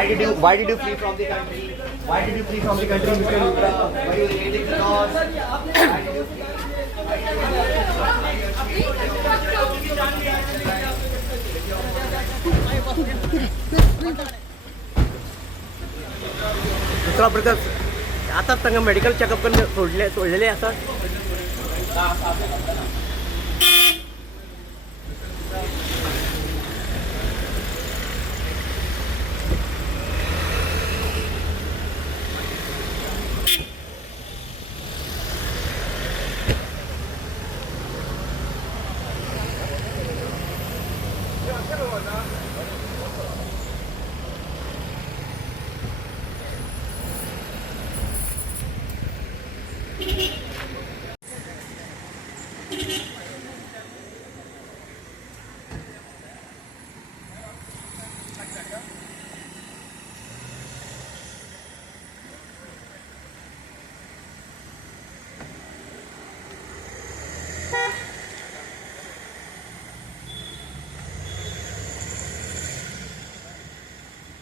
why did you flee from the country? Why did you flee from the country, Mr. Luthra? Were you relating the laws? Why did you flee? दुसरा प्रकार आता त्यांना medical checkup करून सोडलेले असं